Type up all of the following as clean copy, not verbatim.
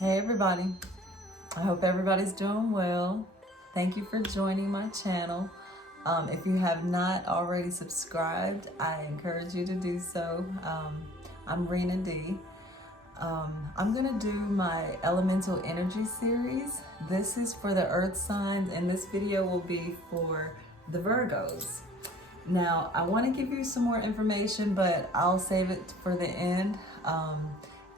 Hey everybody, I hope everybody's doing well. Thank you for joining my channel. If you have not already subscribed, I encourage you to do so. I'm Rena D. I'm gonna do my elemental energy series. This is for the earth signs and this video will be for the Virgos. Now, I want to give you some more information, but I'll save it for the end.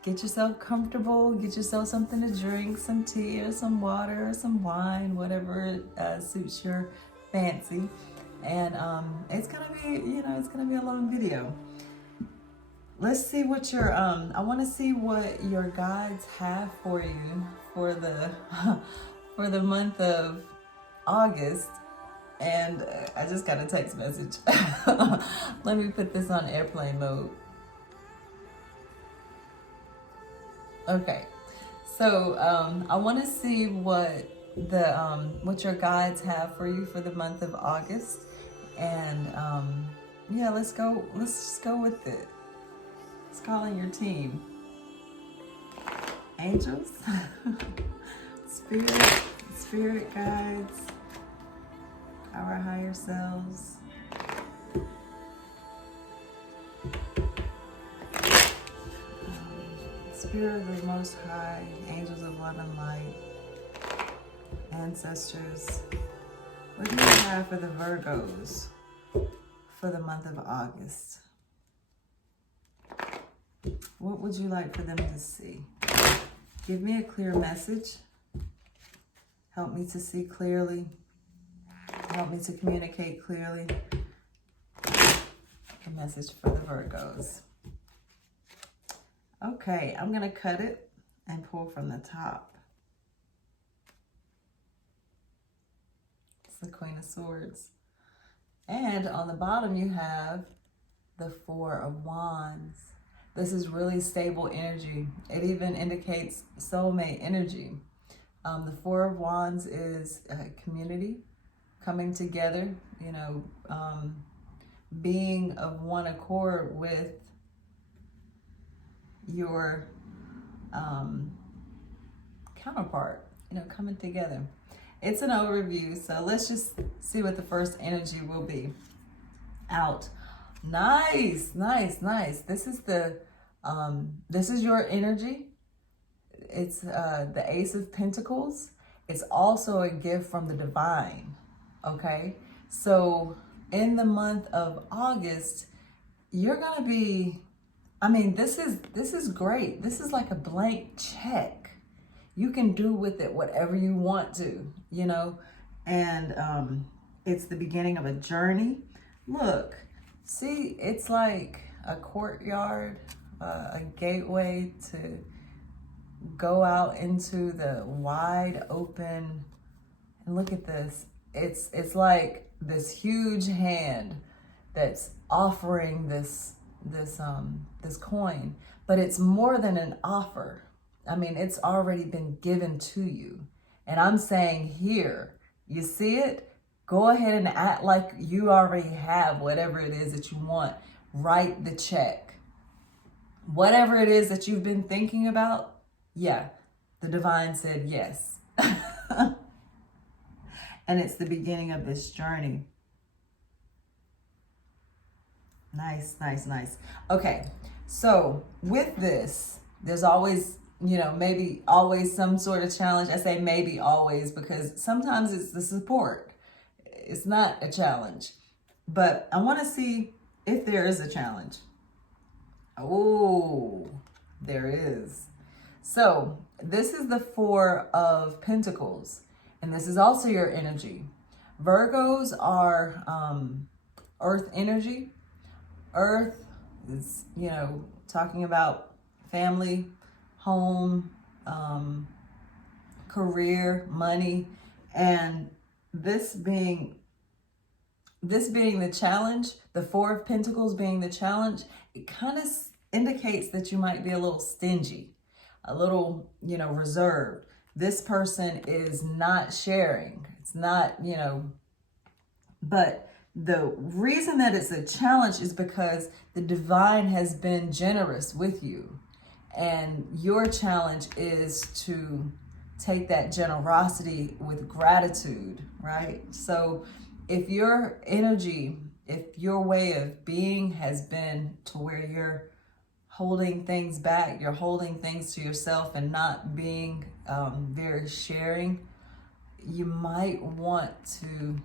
Get yourself comfortable, get yourself something to drink, some tea or some water or some wine, whatever suits your fancy. And it's gonna be a long video. Let's see what your, I want to see what your guides have for you for the, for the month of August. And I just got a text message. Let me put this on airplane mode. Okay, so I want to see what what your guides have for you for the month of August, and yeah, let's just go with it. Let's call in your team. Angels, spirit guides, our higher selves. Spirit of the Most High, angels of love and light, ancestors. What do you have for the Virgos for the month of August? What would you like for them to see? Give me a clear message. Help me to see clearly. Help me to communicate clearly. A message for the Virgos. Okay, I'm going to cut it and pull from the top. It's the Queen of Swords. And on the bottom you have the Four of Wands. This is really stable energy. It even indicates soulmate energy. The Four of Wands is a community coming together, being of one accord with your counterpart, coming together. It's an overview, so let's just see what the first energy will be. Out. Nice. This is the this is your energy. It's the Ace of Pentacles. It's also a gift from the divine. Okay, so in the month of August, you're gonna be, this is great. This is like a blank check. You can do with it whatever you want to, and it's the beginning of a journey. Look, see, it's like a courtyard, a gateway to go out into the wide open. And look at this. It's like this huge hand that's offering this coin, but it's more than an offer. It's already been given to you. And I'm saying here, you see it? Go ahead and act like you already have whatever it is that you want. Write the check. Whatever it is that you've been thinking about, yeah, the divine said yes. And it's the beginning of this journey. Nice. Okay, so with this, there's always, maybe always some sort of challenge. I say maybe always because sometimes it's the support. It's not a challenge. But I want to see if there is a challenge. Oh, there is. So this is the Four of Pentacles. And this is also your energy. Virgos are earth energy. Earth is, talking about family, home, career, money, and this being the challenge, the Four of Pentacles being the challenge, it kind of indicates that you might be a little stingy, a little, reserved. This person is not sharing. It's not, but the reason that it's a challenge is because the divine has been generous with you. And your challenge is to take that generosity with gratitude, right? So if your energy, if your way of being has been to where you're holding things back, you're holding things to yourself and not being very sharing, you might want to,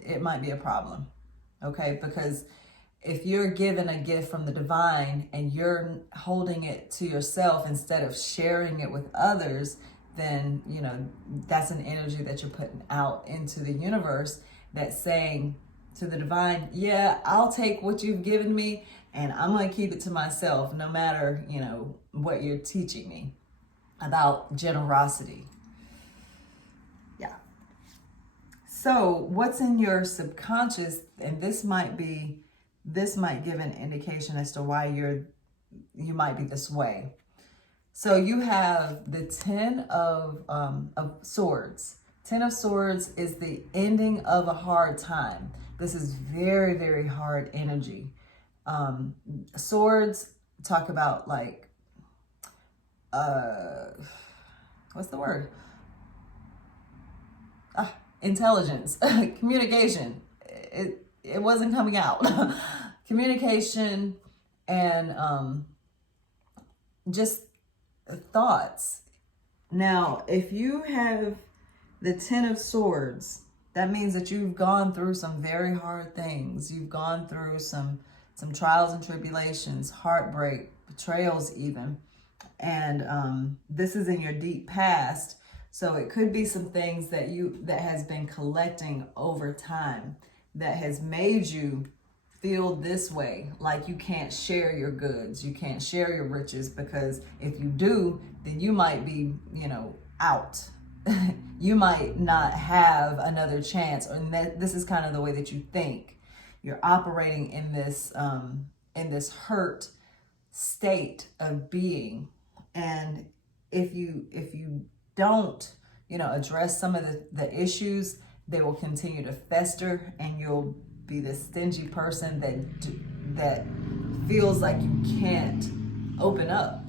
it might be a problem, okay? Because if you're given a gift from the divine and you're holding it to yourself instead of sharing it with others, then, that's an energy that you're putting out into the universe that's saying to the divine, yeah, I'll take what you've given me and I'm going to keep it to myself, no matter, what you're teaching me about generosity. Yeah. So what's in your subconscious, and this might give an indication as to why you might be this way. So you have the 10 of Swords. 10 of Swords is the ending of a hard time. This is very, very hard energy. Swords talk about like, what's the word? Intelligence, communication. It wasn't coming out. Communication and just thoughts. Now, if you have the 10 of Swords, that means that you've gone through some very hard things. You've gone through some trials and tribulations, heartbreak, betrayals even. And this is in your deep past. So it could be some things that has been collecting over time that has made you feel this way, like you can't share your goods, you can't share your riches, because if you do, then you might be, out. You might not have another chance, or this is kind of the way that you think. You're operating in this hurt state of being, and if you don't, address some of the issues, they will continue to fester, and you'll be this stingy person that feels like you can't open up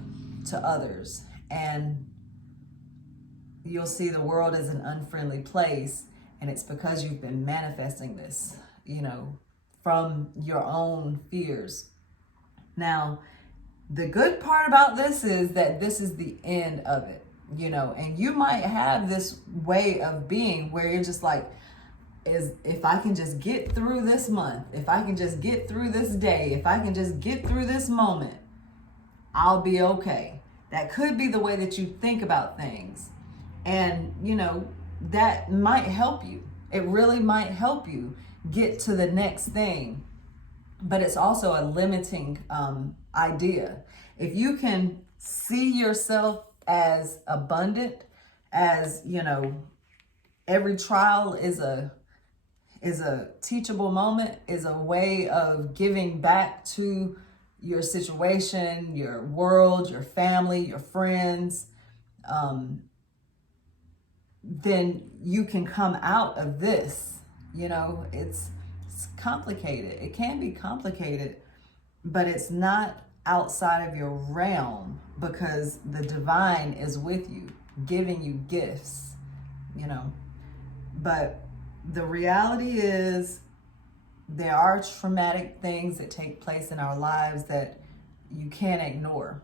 to others, and you'll see the world as an unfriendly place, and it's because you've been manifesting this, from your own fears. Now, the good part about this is that this is the end of it, and you might have this way of being where you're just like, if I can just get through this month, if I can just get through this day, if I can just get through this moment, I'll be okay. That could be the way that you think about things. And, that might help you. It really might help you get to the next thing. But it's also a limiting idea. If you can see yourself as abundant, as, every trial is a teachable moment, is a way of giving back to your situation, your world, your family, your friends, then you can come out of this. It's complicated. It can be complicated, but it's not outside of your realm, because the divine is with you, giving you gifts, But the reality is there are traumatic things that take place in our lives that you can't ignore.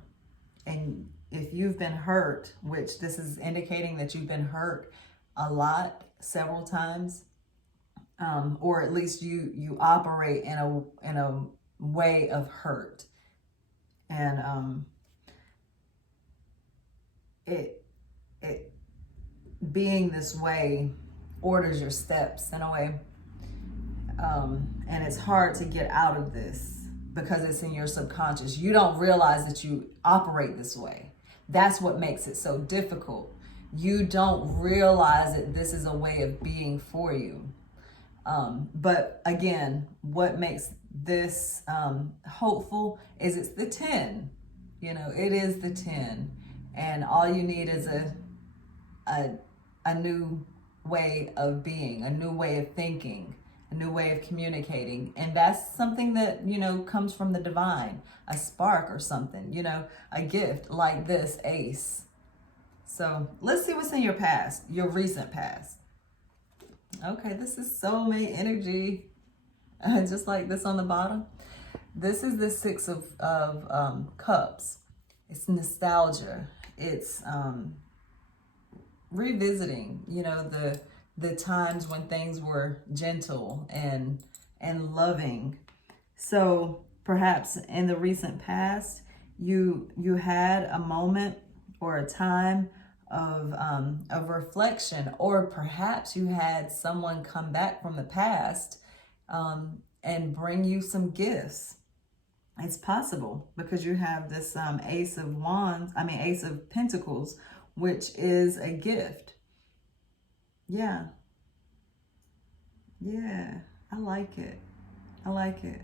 And if you've been hurt, which this is indicating that you've been hurt a lot, several times, or at least you operate in a way of hurt, and it being this way orders your steps in a way, and it's hard to get out of this because it's in your subconscious. You don't realize that you operate this way. That's what makes it so difficult. You don't realize that this is a way of being for you. But again, what makes this hopeful is it's the 10. It is the 10. And all you need is a new way of being, a new way of thinking, a a new way of communicating. And that's something that, you know, comes from the divine, a spark or something, you know, a gift like this ace. So let's see what's in your past, your recent past. Okay, this is soulmate energy, just like this on the bottom. This is the Six of Cups. It's nostalgia. It's revisiting, you know, the times when things were gentle and loving. So perhaps in the recent past, you had a moment or a time of reflection, or perhaps you had someone come back from the past and bring you some gifts. It's possible because you have this Ace of Pentacles, which is a gift. Yeah. Yeah, I like it. I like it.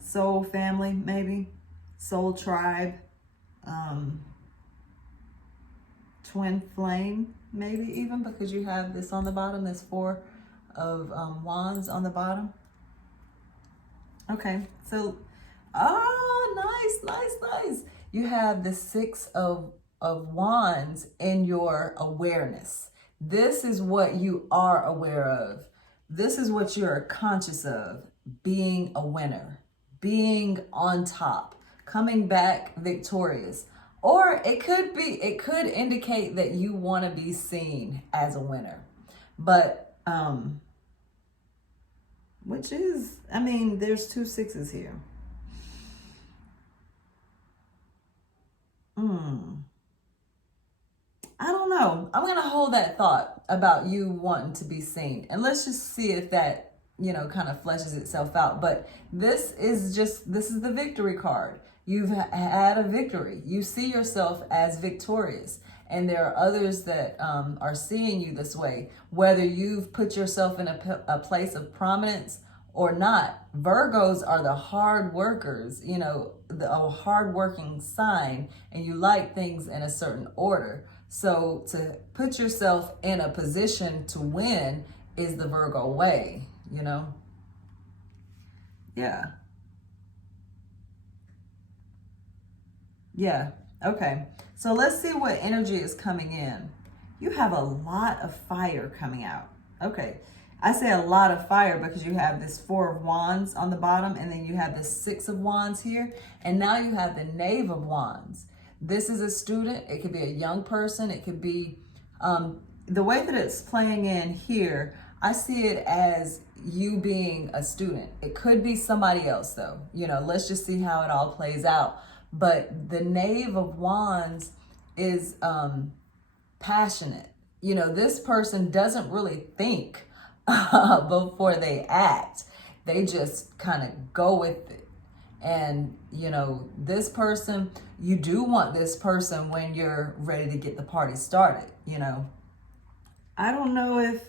Soul family, maybe. Soul tribe. Twin flame, maybe even, because you have this on the bottom, this Four of Wands on the bottom. Okay, so, oh, nice. You have the Six of Wands in your awareness. This is what you are aware of. This is what you're conscious of. Being a winner, being on top, coming back victorious. Or it could indicate that you want to be seen as a winner. But, which is, I mean, there's two sixes here. I don't know. I'm going to hold that thought about you wanting to be seen. And let's just see if that, you know, kind of fleshes itself out. But this is the victory card. You've had a victory. You see yourself as victorious. And there are others that are seeing you this way. Whether you've put yourself in a place of prominence or not, Virgos are the hard workers, you know, a hard-working sign, and you like things in a certain order. So to put yourself in a position to win is the Virgo way, you know? Yeah. Yeah, okay. So let's see what energy is coming in. You have a lot of fire coming out. Okay, I say a lot of fire because you have this Four of Wands on the bottom, and then you have this Six of Wands here, and now you have the Knave of Wands. This is a student. It could be a young person. It could be, the way that it's playing in here, I see it as you being a student. It could be somebody else though. You know, let's just see how it all plays out. But the Knave of Wands is passionate. You know, this person doesn't really think before they act. They just kind of go with it. And, you know, this person, you do want this person when you're ready to get the party started, you know. I don't know if,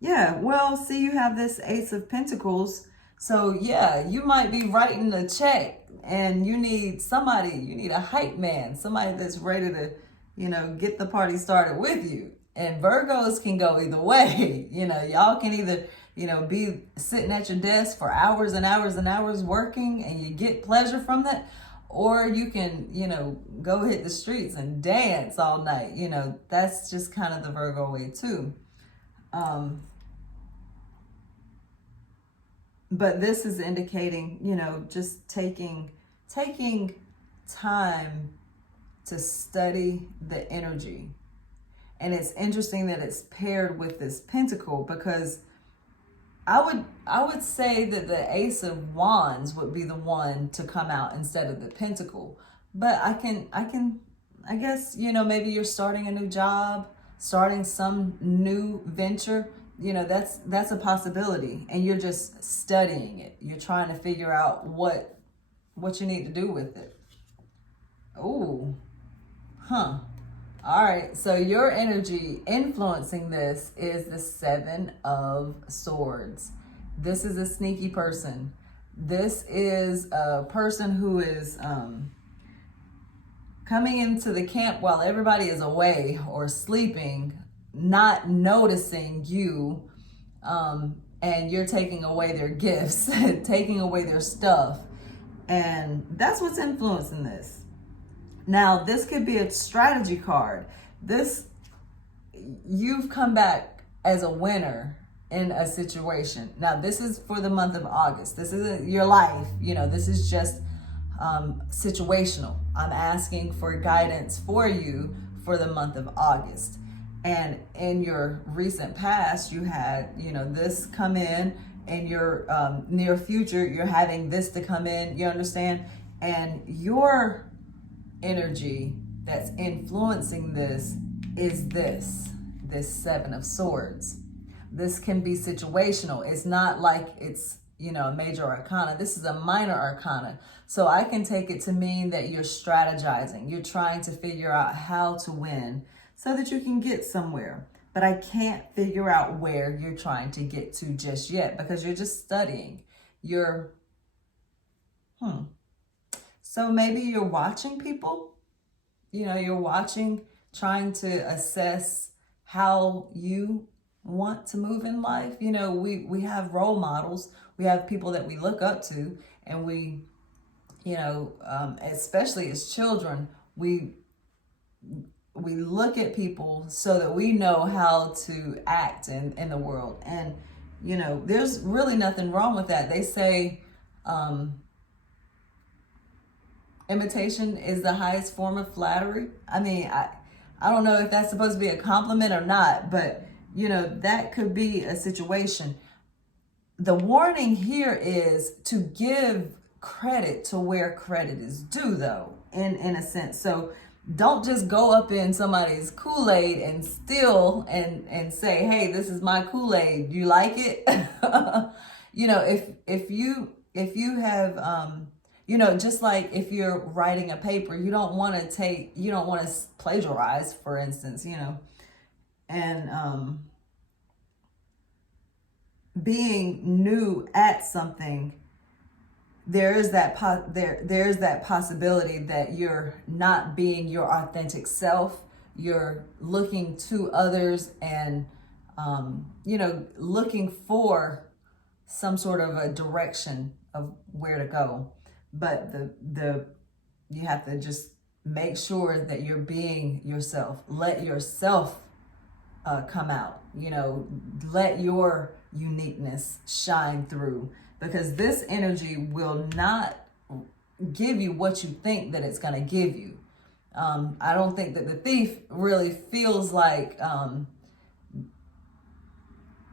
yeah, well, see, you have this Ace of Pentacles. So, yeah, you might be writing a check and you need somebody, you need a hype man, somebody that's ready to, you know, get the party started with you. And Virgos can go either way. You know, y'all can either, you know, be sitting at your desk for hours and hours and hours working and you get pleasure from that. Or you can, you know, go hit the streets and dance all night. You know, that's just kind of the Virgo way too. But this is indicating, you know, just taking time to study the energy. And it's interesting that it's paired with this pentacle, because I would say that the Ace of Wands would be the one to come out instead of the pentacle. But I guess, you know, maybe you're starting a new job, starting some new venture. You know, that's a possibility, and you're just studying it. You're trying to figure out what you need to do with it. Ooh, huh. All right, so your energy influencing this is the Seven of Swords. This is a sneaky person. This is a person who is coming into the camp while everybody is away or sleeping, not noticing you, and you're taking away their gifts, taking away their stuff. And that's what's influencing this. Now, this could be a strategy card. You've come back as a winner in a situation. Now, this is for the month of August. This isn't your life. This is just situational. I'm asking for guidance for you for the month of August. And in your recent past, you had, this come in your near future, you're having this to come in, you understand? And your energy that's influencing this is this Seven of Swords. This can be situational. It's not like it's, a major arcana. This is a minor arcana. So I can take it to mean that you're strategizing. You're trying to figure out how to win so that you can get somewhere. But I can't figure out where you're trying to get to just yet because you're just studying. So maybe you're watching people. You're watching, trying to assess how you want to move in life. We have role models. We have people that we look up to, and we, especially as children, we look at people so that we know how to act in the world. And, there's really nothing wrong with that. They say imitation is the highest form of flattery. I mean, I don't know if that's supposed to be a compliment or not, but, that could be a situation. The warning here is to give credit to where credit is due, though, in a sense. So don't just go up in somebody's Kool-Aid and steal and say, hey, this is my Kool-Aid. You like it? If you have, just like if you're writing a paper, you don't want to plagiarize, for instance, and being new at something, there's that possibility that you're not being your authentic self. You're looking to others and looking for some sort of a direction of where to go. But you have to just make sure that you're being yourself. Let yourself come out. Let your uniqueness shine through, because this energy will not give you what you think that it's going to give you. I don't think that the thief really feels like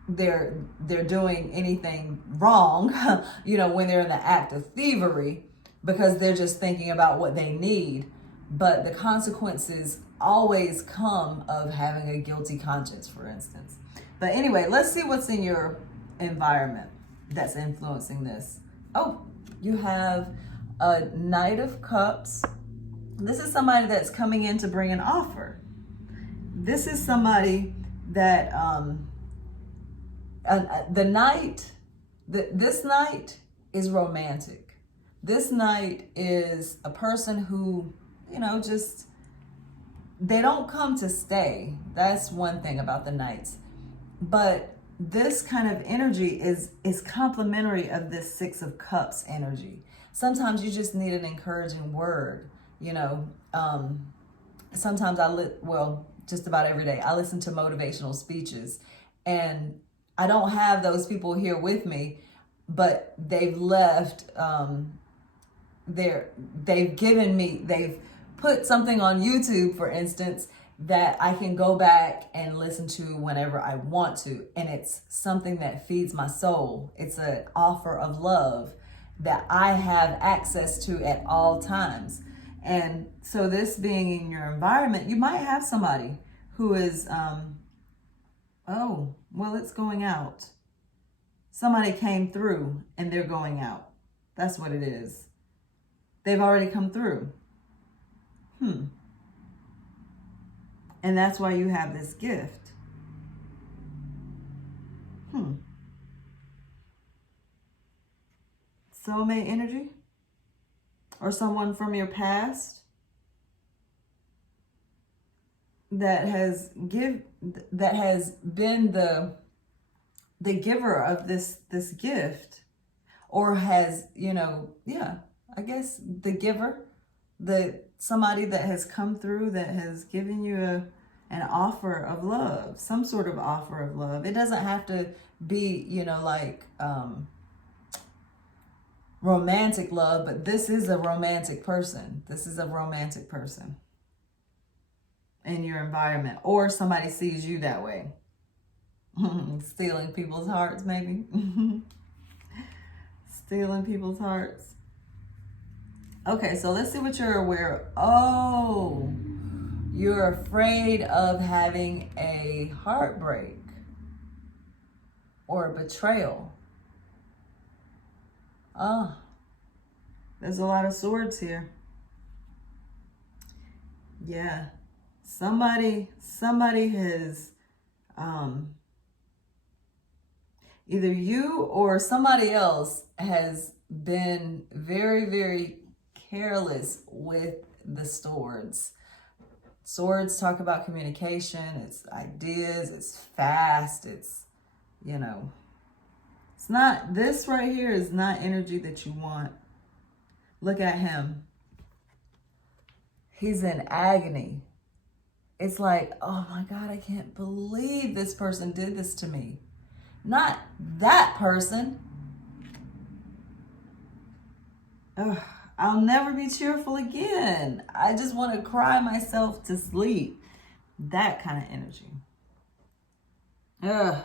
they're doing anything wrong, when they're in the act of thievery, because they're just thinking about what they need. But the consequences always come of having a guilty conscience, for instance. But anyway, let's see what's in your environment that's influencing this. Oh, you have a Knight of Cups. This is somebody that's coming in to bring an offer. This is somebody that this Knight is romantic. This Knight is a person who, they don't come to stay. That's one thing about the Knights. But this kind of energy is complementary of this Six of Cups energy. Sometimes you just need an encouraging word, Sometimes just about every day, I listen to motivational speeches, and I don't have those people here with me, but they've left, they've put something on YouTube, for instance, that I can go back and listen to whenever I want to. And it's something that feeds my soul. It's an offer of love that I have access to at all times. And so this being in your environment, you might have somebody who is, it's going out. Somebody came through and they're going out. That's what it is. They've already come through. And that's why you have this gift. Soulmate energy? Or someone from your past that has been the the giver of this gift, or has, I guess the giver, somebody that has come through that has given you an offer of love, some sort of offer of love. It doesn't have to be, romantic love, but this is a romantic person. This is a romantic person in your environment, or somebody sees you that way. Stealing people's hearts, maybe. Stealing people's hearts. Okay, so let's see what you're aware of. Oh, you're afraid of having a heartbreak or a betrayal. There's a lot of swords here. Yeah. Somebody has, either you or somebody else has been very, very careless with the swords. Swords talk about communication, it's ideas, it's fast, it's, it's not, this right here is not energy that you want. Look at him. He's in agony. It's like, oh my God, I can't believe this person did this to me. Not that person. Ugh, I'll never be cheerful again. I just want to cry myself to sleep. That kind of energy. Ugh.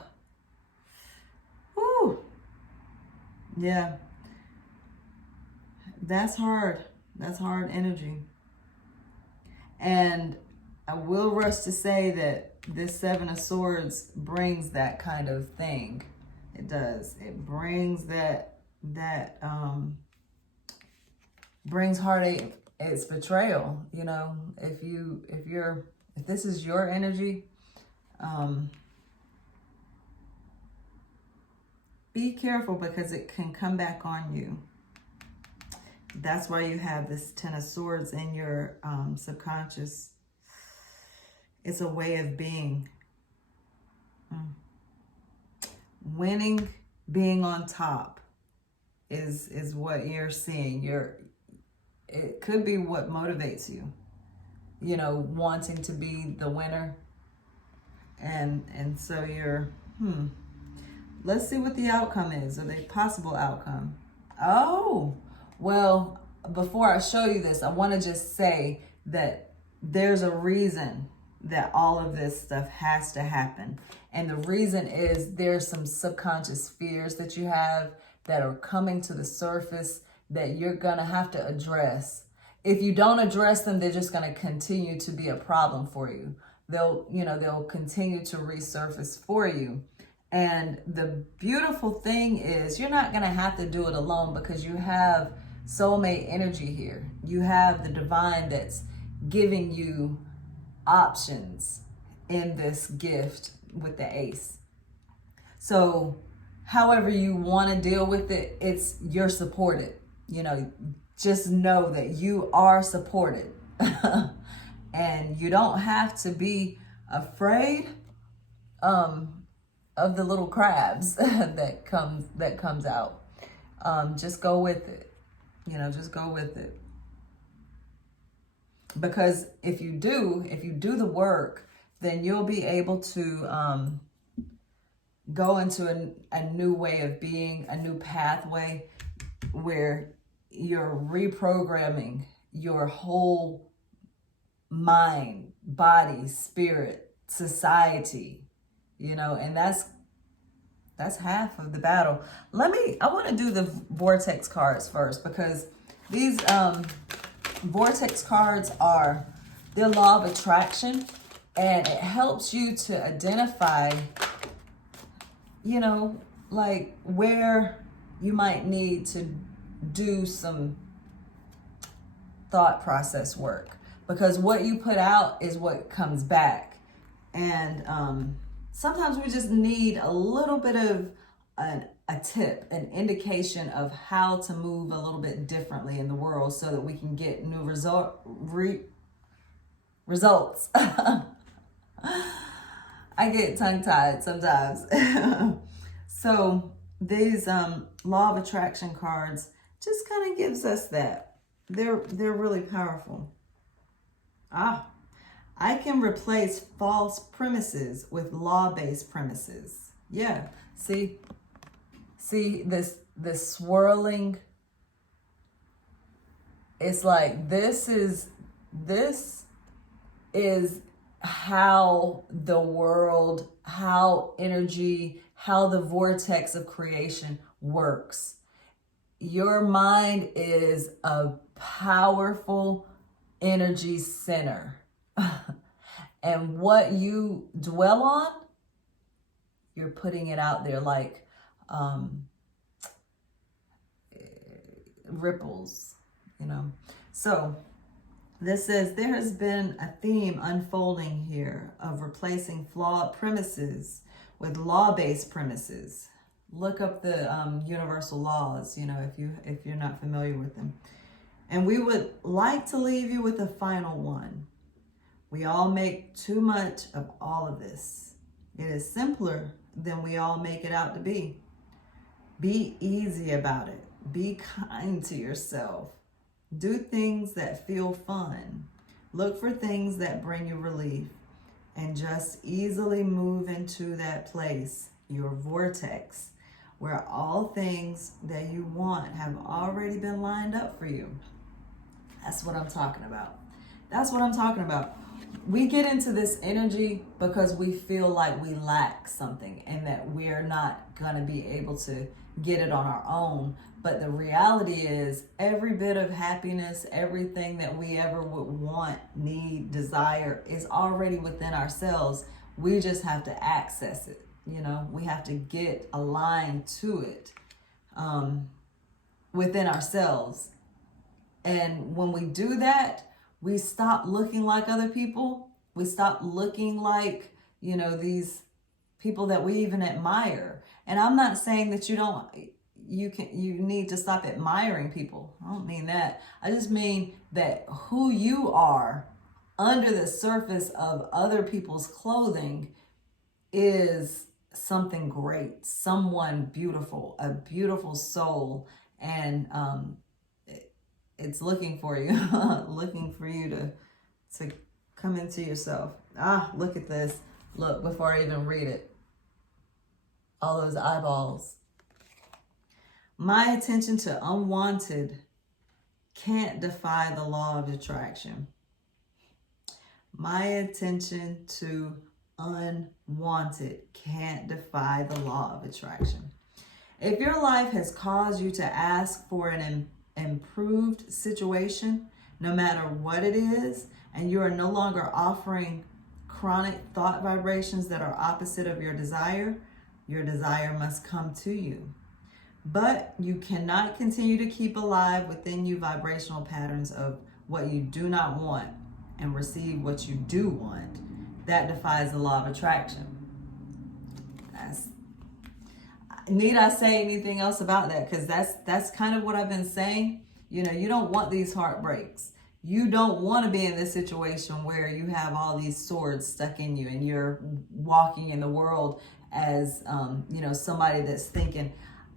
Whew. Yeah. That's hard. That's hard energy. And I will rush to say that this Seven of Swords brings that kind of thing. It does. It brings that brings heartache. It's betrayal. If this is your energy, be careful, because it can come back on you. That's why you have this Ten of Swords in your subconscious. It's a way of being. Winning, being on top is what you're seeing. It could be what motivates you. Wanting to be the winner. And so you're, let's see what the outcome is, or the possible outcome. Oh, well, before I show you this, I want to just say that there's a reason that all of this stuff has to happen. And the reason is there's some subconscious fears that you have that are coming to the surface that you're going to have to address. If you don't address them, they're just going to continue to be a problem for you. They'll continue to resurface for you. And the beautiful thing is you're not going to have to do it alone, because you have soulmate energy here. You have the divine that's giving you options in this gift with the Ace. So however you want to deal with it, you're supported. Just know that you are supported. And you don't have to be afraid of the little crabs that comes out. Just go with it. Just go with it. Because if you do the work, then you'll be able to go into a new way of being, a new pathway where you're reprogramming your whole mind, body, spirit, society, and that's half of the battle. I want to do the Vortex cards first, because these Vortex cards are their law of attraction, and it helps you to identify, where you might need to do some thought process work, because what you put out is what comes back. And sometimes we just need a little bit of a tip, an indication of how to move a little bit differently in the world, so that we can get new results. I get tongue-tied sometimes. So these law of attraction cards just kind of gives us that. They're really powerful. I can replace false premises with law-based premises. Yeah. See this swirling. It's like this is how the world, how energy, how the vortex of creation works. Your mind is a powerful energy center. And what you dwell on, you're putting it out there like ripples, you know. So this says there has been a theme unfolding here of replacing flawed premises with law-based premises. Look up the universal laws, you know, if you're not familiar with them. And we would like to leave you with a final one. We all make too much of all of this. It is simpler than we all make it out to be. Be easy about it. Be kind to yourself. Do things that feel fun. Look for things that bring you relief. And just easily move into that place, your vortex, where all things that you want have already been lined up for you. That's what I'm talking about. That's what I'm talking about. We get into this energy because we feel like we lack something and that we are not going to be able to get it on our own. But the reality is every bit of happiness, everything that we ever would want, need, desire is already within ourselves. We just have to access it. You know, we have to get aligned to it within ourselves. And when we do that, we stop looking like other people. We stop looking like, you know, these people that we even admire. And I'm not saying that you need to stop admiring people. I don't mean that. I just mean that who you are under the surface of other people's clothing is something great, someone beautiful, a beautiful soul. And it's looking for you, looking for you to come into yourself. Look at this. Look, before I even read it. All those eyeballs. My attention to unwanted can't defy the law of attraction. My attention to unwanted can't defy the law of attraction. If your life has caused you to ask for an improved situation, no matter what it is, and you are no longer offering chronic thought vibrations that are opposite of your desire must come to you. But you cannot continue to keep alive within you vibrational patterns of what you do not want and receive what you do want. That defies the law of attraction. Need I say anything else about that? Because that's kind of what I've been saying. You know, you don't want these heartbreaks. You don't want to be in this situation where you have all these swords stuck in you and you're walking in the world as, you know, somebody that's thinking,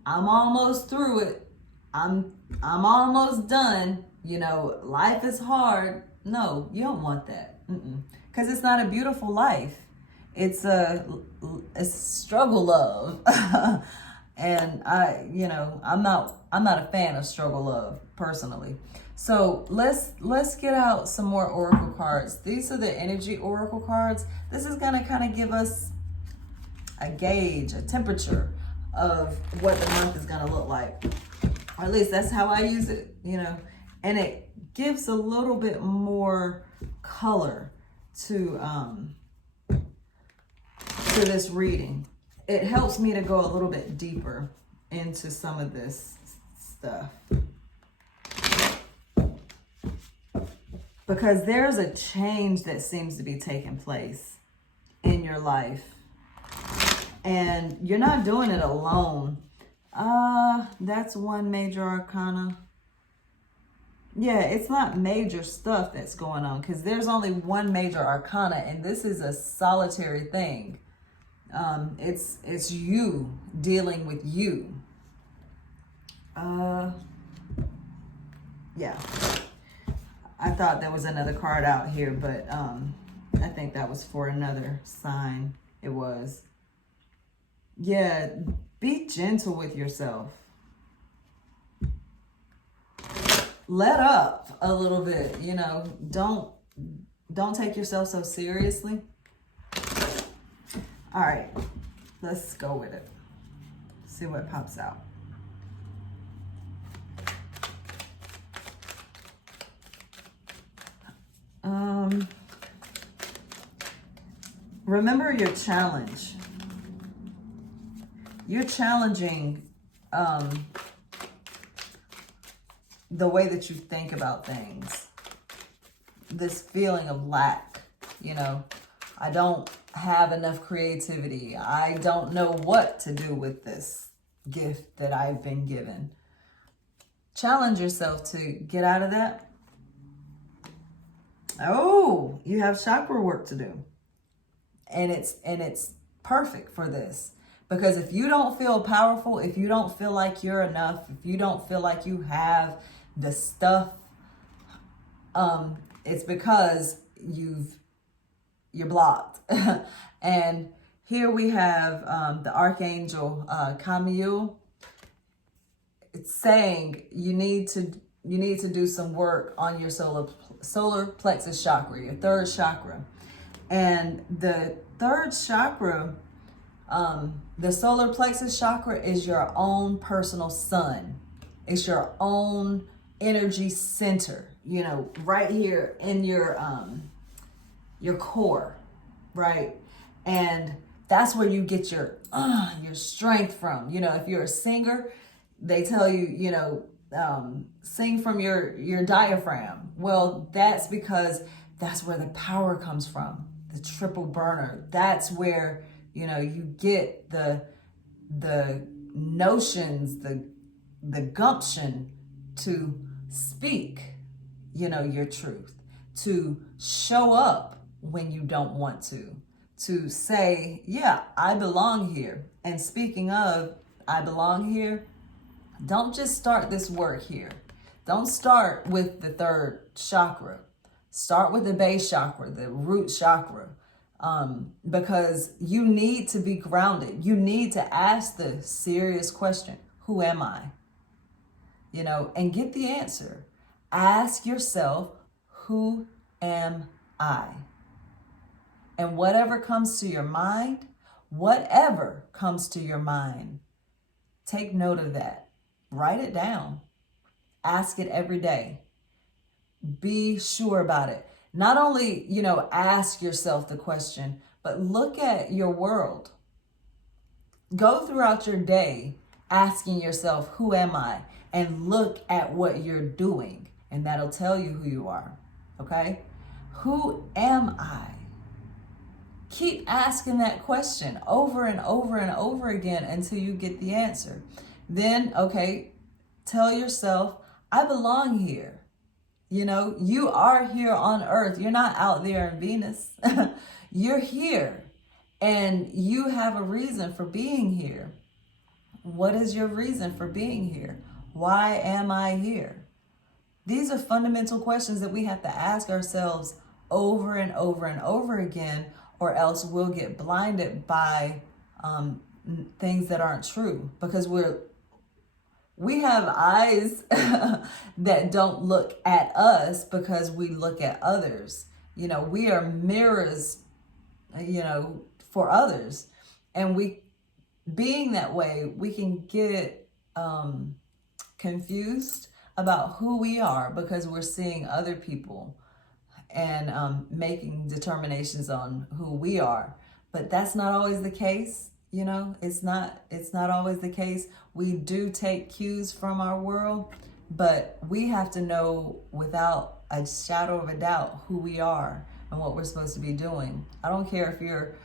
I'm almost through it. I'm almost done. You know, life is hard. No, you don't want that. Because it's not a beautiful life. It's a struggle love. And I'm not a fan of struggle love personally. So let's get out some more oracle cards. These are the energy oracle cards. This is gonna kind of give us a gauge, a temperature of what the month is gonna look like. Or at least that's how I use it, you know. And it gives a little bit more color to this reading. It helps me to go a little bit deeper into some of this stuff. Because there's a change that seems to be taking place in your life. And you're not doing it alone. That's one major arcana. Yeah, it's not major stuff that's going on because there's only one major arcana and this is a solitary thing. It's you dealing with you. Yeah. I thought there was another card out here, but I think that was for another sign. It was. Yeah, be gentle with yourself. Let up a little bit, you know. Don't take yourself so seriously. All right, let's go with it. See what pops out. Remember your challenge. You're challenging the way that you think about things. This feeling of lack, you know. I don't have enough creativity. I don't know what to do with this gift that I've been given. Challenge yourself to get out of that. Oh, you have chakra work to do. And it's perfect for this. Because if you don't feel powerful, if you don't feel like you're enough, if you don't feel like you have the stuff, it's because you're blocked. And here we have the Archangel Camiel. It's saying you need to do some work on your solar plexus chakra, your third chakra. And the third chakra, the solar plexus chakra, is your own personal sun. It's your own energy center, you know, right here in your core, right? And that's where you get your strength from. You know, if you're a singer, they tell you, you know, sing from your diaphragm. Well, that's because that's where the power comes from. The triple burner. That's where, you know, you get the notions, the gumption to speak, you know, your truth, to show up when you don't want to say, yeah, I belong here. And speaking of, I belong here, don't just start this work here. Don't start with the third chakra. Start with the base chakra, the root chakra, because you need to be grounded. You need to ask the serious question, who am I? You know, and get the answer. Ask yourself, who am I? And whatever comes to your mind, take note of that. Write it down. Ask it every day. Be sure about it. Not only, you know, ask yourself the question, but look at your world. Go throughout your day asking yourself, who am I? And look at what you're doing. And that'll tell you who you are. Okay? Who am I? Keep asking that question over and over and over again until you get the answer. Then, okay, tell yourself, I belong here. You know, you are here on Earth. You're not out there in Venus. You're here. And you have a reason for being here. What is your reason for being here? Why am I here? These are fundamental questions that we have to ask ourselves over and over and over again, or else we'll get blinded by things that aren't true, because we have eyes that don't look at us because we look at others. You know, we are mirrors, you know, for others. And being that way, we can get confused about who we are because we're seeing other people and making determinations on who we are. But that's not always the case. You know, it's not always the case. We do take cues from our world, but we have to know without a shadow of a doubt who we are and what we're supposed to be doing. I don't care if you're,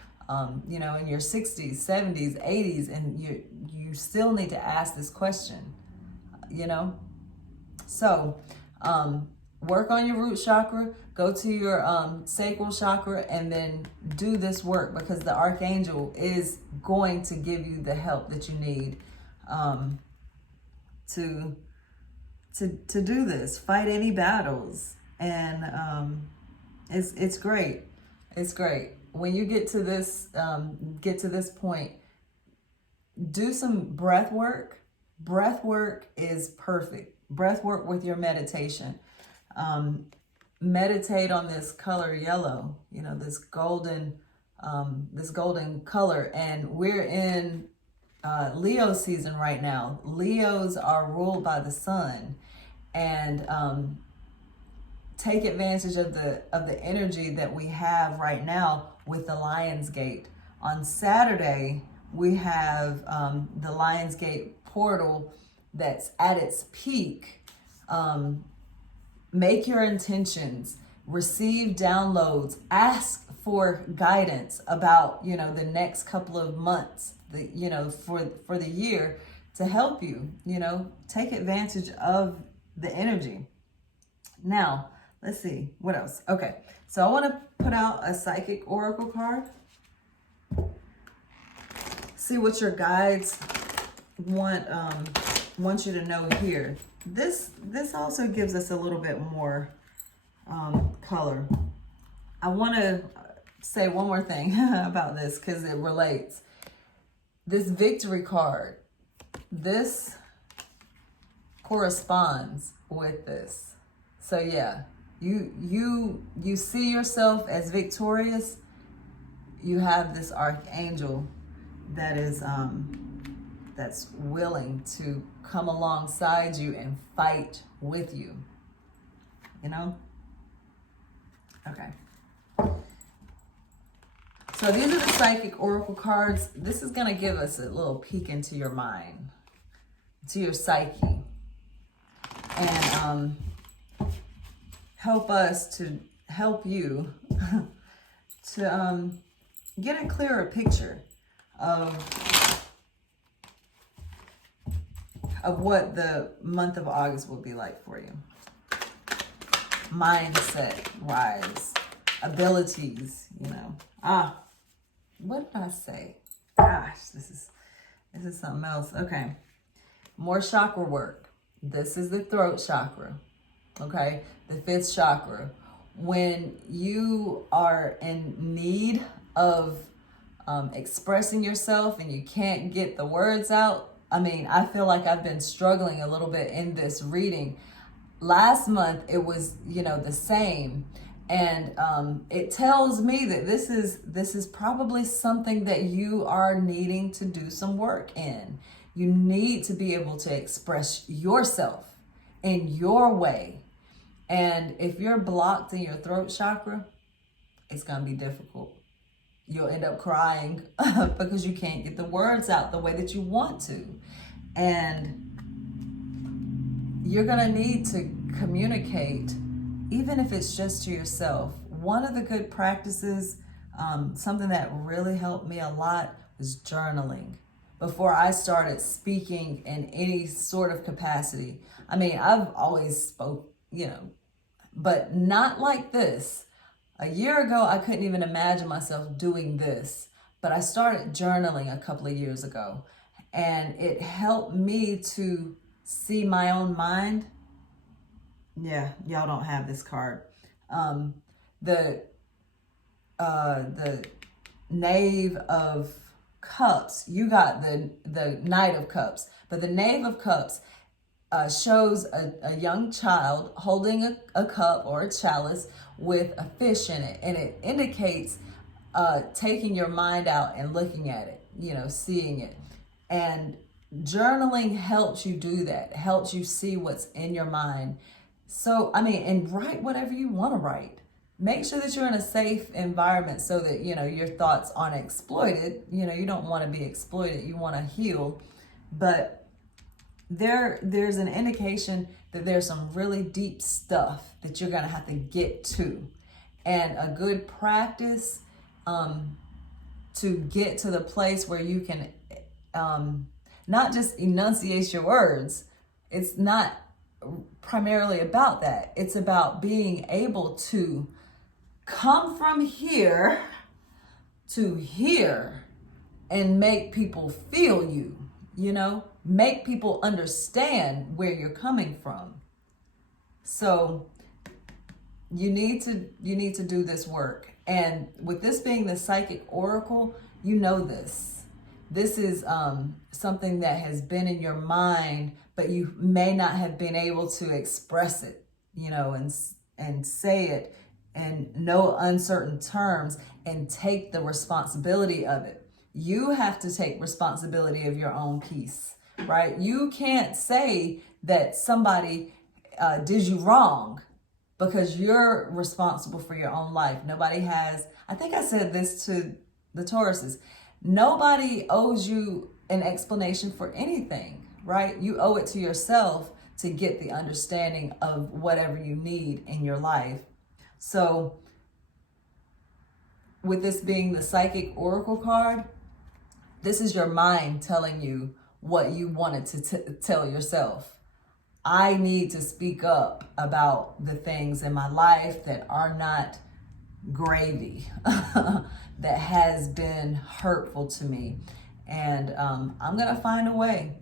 you know, in your 60s, 70s, 80s, and you still need to ask this question, you know? So work on your root chakra, go to your sacral chakra, and then do this work, because the archangel is going to give you the help that you need to do this. Fight any battles, and it's great. It's great when you get to this point. Do some breath work. Breath work is perfect. Breath work with your meditation. Meditate on this color yellow, you know, this golden color. And we're in Leo season right now. Leos are ruled by the sun, and take advantage of the energy that we have right now with the Lion's Gate. On Saturday, we have the Lion's Gate portal that's at its peak. Make your intentions, receive downloads, ask for guidance about, you know, the next couple of months, you know, for the year, to help you, you know, take advantage of the energy. Now, let's see what else. Okay, so I want to put out a psychic oracle card. See what your guides want you to know here. This also gives us a little bit more color. I want to say one more thing about this, because it relates. This victory card, this corresponds with this. So yeah, you see yourself as victorious. You have this archangel that is that's willing to come alongside you and fight with you, you know? Okay. So these are the psychic oracle cards. This is going to give us a little peek into your mind, to your psyche, and help you to get a clearer picture of what the month of August will be like for you. Mindset wise, abilities, you know. What did I say? Gosh, this is something else. Okay. More chakra work. This is the throat chakra. Okay? The fifth chakra. When you are in need of expressing yourself and you can't get the words out, I mean, I feel like I've been struggling a little bit in this reading. Last month, it was, you know, the same. And it tells me that this is probably something that you are needing to do some work in. You need to be able to express yourself in your way. And if you're blocked in your throat chakra, it's going to be difficult. You'll end up crying because you can't get the words out the way that you want to. And you're going to need to communicate, even if it's just to yourself. One of the good practices, something that really helped me a lot, was journaling. Before I started speaking in any sort of capacity. I mean, I've always spoke, you know, but not like this. A year ago, I couldn't even imagine myself doing this, but I started journaling a couple of years ago, and it helped me to see my own mind. Yeah, y'all don't have this card. The Knave of Cups. You got the Knight of Cups, but the Knave of Cups shows a young child holding a cup or a chalice with a fish in it, and it indicates taking your mind out and looking at it, you know, seeing it. And journaling helps you do that, helps you see what's in your mind. So, I mean, and write whatever you want to write. Make sure that you're in a safe environment so that, you know, your thoughts aren't exploited. You know, you don't want to be exploited. You want to heal. But there's an indication that there's some really deep stuff that you're going to have to get to. And a good practice to get to the place where you can not just enunciate your words. It's not primarily about that. It's about being able to come from here to here and make people feel you, you know, make people understand where you're coming from. So you need to do this work. And with this being the psychic oracle, you know this. This is something that has been in your mind, but you may not have been able to express it, you know, and say it in no uncertain terms and take the responsibility of it. You have to take responsibility of your own peace, right? You can't say that somebody did you wrong, because you're responsible for your own life. Nobody has, I think I said this to the Tauruses, nobody owes you an explanation for anything, right? You owe it to yourself to get the understanding of whatever you need in your life. So with this being the psychic oracle card, this is your mind telling you what you wanted to tell yourself. I need to speak up about the things in my life that are not gravy, that has been hurtful to me. And I'm going to find a way.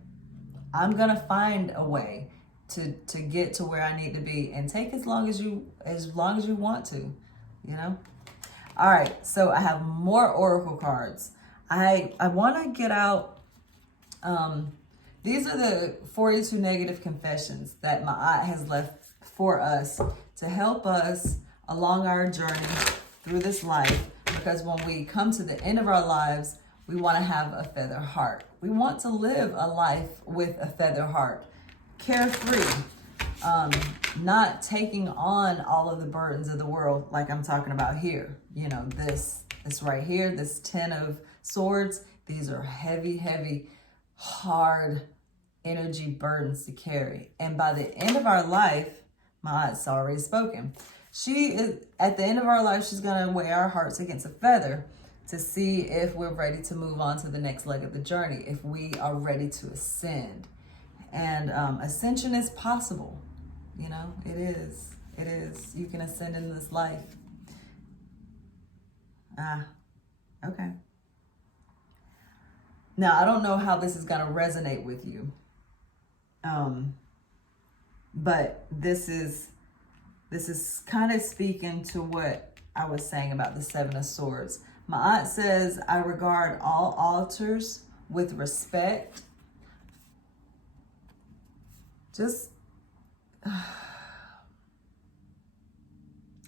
I'm going to find a way to get to where I need to be, and take as long as you want to, you know? All right. So I have more oracle cards. I want to get out, these are the 42 negative confessions that Ma'at has left for us to help us along our journey through this life. Because when we come to the end of our lives, we want to have a feather heart. We want to live a life with a feather heart, carefree, not taking on all of the burdens of the world like I'm talking about here. You know, this right here, this 10 of Swords, these are heavy, heavy, hard energy burdens to carry. And by the end of our life, Ma'at's already spoken. She is, at the end of our life, she's going to weigh our hearts against a feather to see if we're ready to move on to the next leg of the journey, if we are ready to ascend. And ascension is possible. You know, it is. It is. You can ascend in this life. Okay. Now, I don't know how this is going to resonate with you. But this is kind of speaking to what I was saying about the 7 of Swords. Ma'at says, I regard all altars with respect. Just,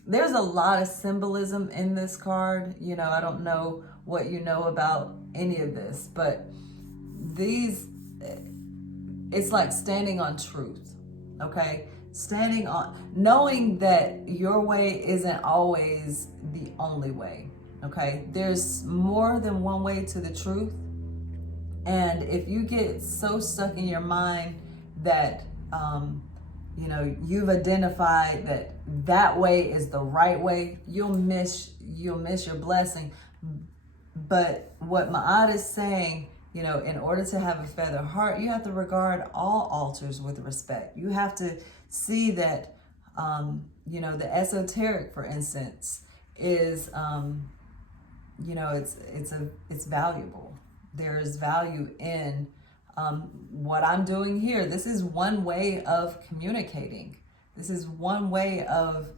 there's a lot of symbolism in this card. You know, I don't know what you know about any of this, but it's like standing on truth, okay? Standing on, knowing that your way isn't always the only way, okay? There's more than one way to the truth. And if you get so stuck in your mind that, you know, you've identified that way is the right way, you'll miss your blessing. But what Ma'at is saying, you know, in order to have a feather heart, you have to regard all altars with respect. You have to see that, you know, the esoteric, for instance, is, you know, it's valuable. There is value in what I'm doing here. This is one way of communicating. This is one way of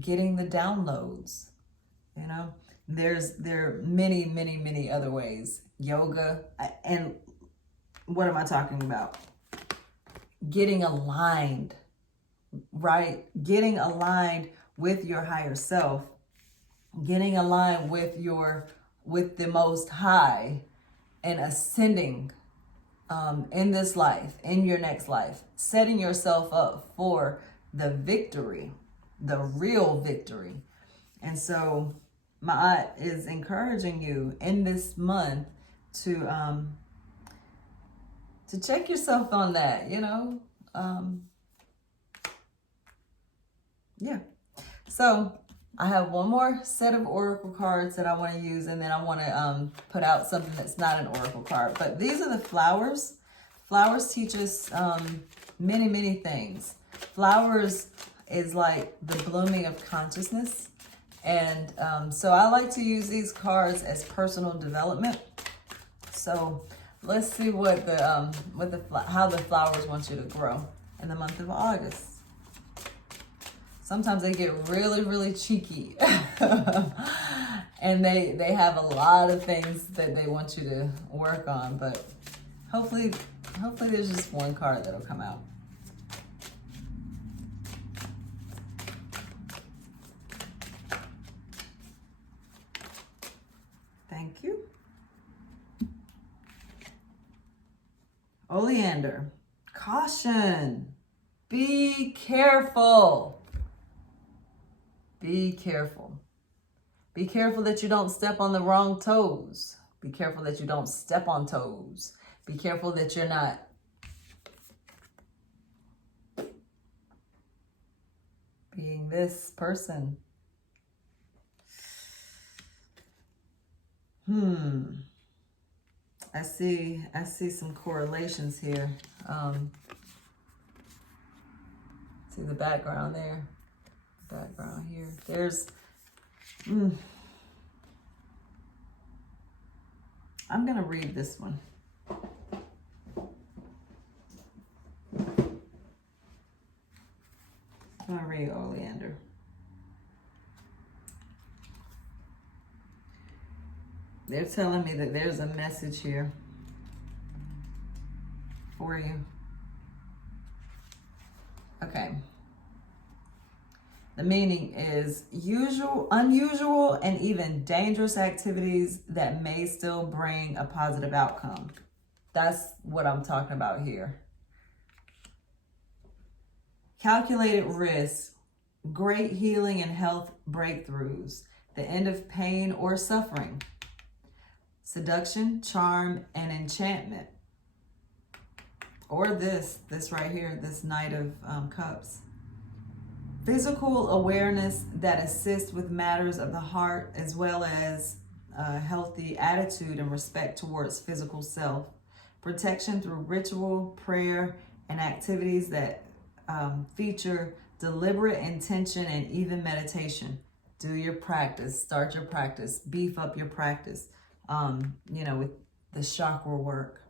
getting the downloads, you know. There are many, many, many other ways. Yoga, and what am I talking about? Getting aligned, right? Getting aligned with your higher self, getting aligned with the Most High, and ascending in this life, in your next life, setting yourself up for the victory, the real victory. And so Ma'at is encouraging you in this month to check yourself on that, you know. Yeah. So I have one more set of oracle cards that I want to use, and then I want to put out something that's not an oracle card. But these are the flowers. Flowers teach us many, many things. Flowers is like the blooming of consciousness. And so I like to use these cards as personal development. So let's see what how the flowers want you to grow in the month of August. Sometimes they get really, really cheeky. And they have a lot of things that they want you to work on, but hopefully there's just one card that'll come out. Thank you. Oleander. Caution. Be careful. Be careful. Be careful that you don't step on the wrong toes. Be careful that you don't step on toes. Be careful that you're not being this person. I see some correlations here. See the background there, background here. There's, I'm gonna read this one. I'm gonna read Oleander. They're telling me that there's a message here for you. Okay. The meaning is unusual, and even dangerous activities that may still bring a positive outcome. That's what I'm talking about here. Calculated risk, great healing and health breakthroughs, the end of pain or suffering. Seduction, charm, and enchantment. Or this right here, this Knight of Cups. Physical awareness that assists with matters of the heart, as well as a healthy attitude and respect towards physical self. Protection through ritual, prayer, and activities that feature deliberate intention and even meditation. Do your practice, start your practice, beef up your practice. With the chakra work.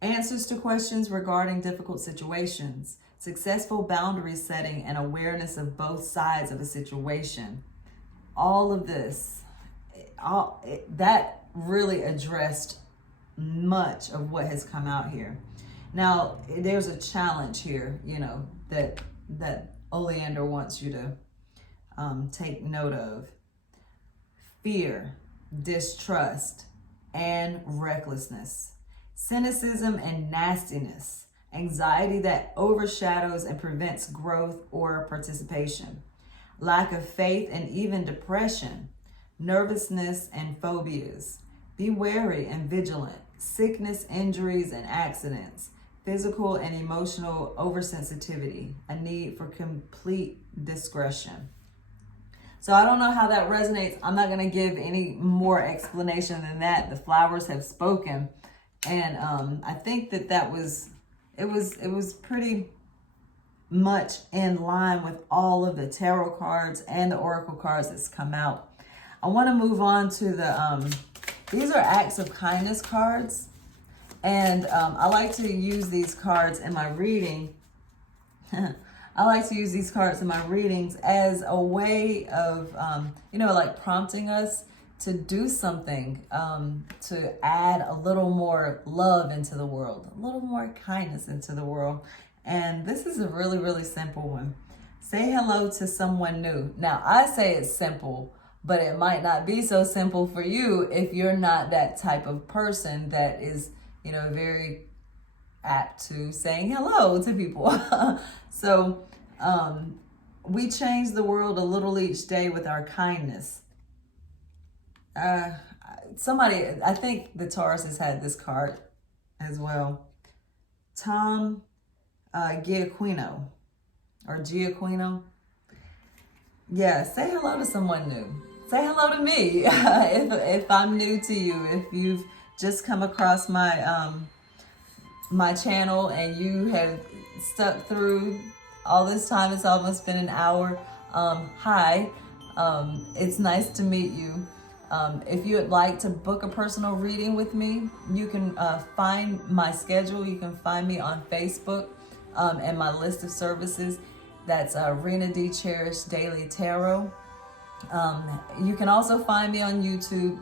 Answers to questions regarding difficult situations, successful boundary setting, and awareness of both sides of a situation. All of this, that really addressed much of what has come out here. Now, there's a challenge here, that Oleander wants you to take note of. Fear, distrust, and recklessness, cynicism and nastiness, anxiety that overshadows and prevents growth or participation, lack of faith and even depression, nervousness and phobias. Be wary and vigilant, sickness, injuries, and accidents, physical and emotional oversensitivity, a need for complete discretion. So I don't know how that resonates. I'm not going to give any more explanation than that. The flowers have spoken. And I think that was pretty much in line with all of the tarot cards and the oracle cards that's come out. I want to move on to these are acts of kindness cards. And I like to use these cards in my reading. I like to use these cards in my readings as a way of, like prompting us to do something, to add a little more love into the world, a little more kindness into the world. And this is a really, really simple one. Say hello to someone new. Now, I say it's simple, but it might not be so simple for you if you're not that type of person that is, very apt to saying hello to people. So we change the world a little each day with our kindness. I think the Taurus has had this card as well. Tom Giacchino. Yeah, say hello to someone new. Say hello to me if I'm new to you. If you've just come across my my channel and you have stuck through all this time. It's almost been an hour. Hi, it's nice to meet you. If you would like to book a personal reading with me, you can find my schedule. You can find me on Facebook and my list of services. That's Rena D. Cherish Daily Tarot. You can also find me on YouTube.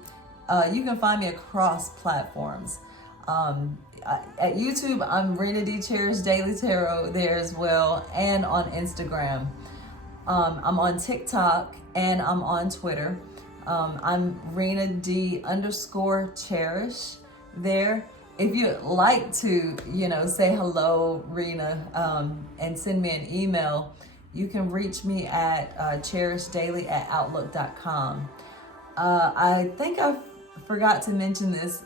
You can find me across platforms. At YouTube, I'm Rena D. Cherish Daily Tarot there as well, and on Instagram. I'm on TikTok and I'm on Twitter. I'm Rena D _Cherish there. If you'd like to, say hello, Rena, and send me an email, you can reach me at cherishdaily@outlook.com. I think I forgot to mention this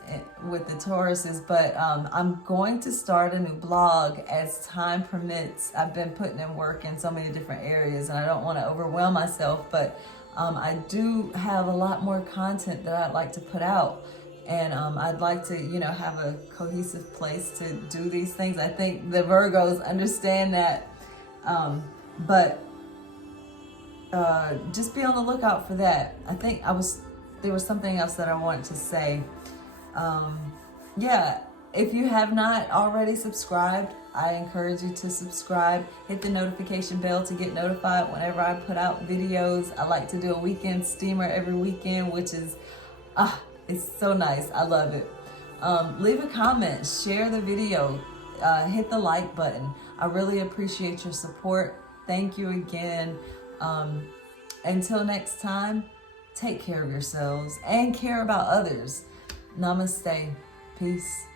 with the Tauruses, but I'm going to start a new blog as time permits. I've been putting in work in so many different areas and I don't want to overwhelm myself, but I do have a lot more content that I'd like to put out. And I'd like to, have a cohesive place to do these things. I think the Virgos understand that. But just be on the lookout for that. I think there was something else that I wanted to say. Yeah, if you have not already subscribed, I encourage you to subscribe. Hit the notification bell to get notified whenever I put out videos. I like to do a weekend steamer every weekend, which is, it's so nice. I love it. Leave a comment, share the video, hit the like button. I really appreciate your support. Thank you again. Until next time, take care of yourselves and care about others. Namaste. Peace.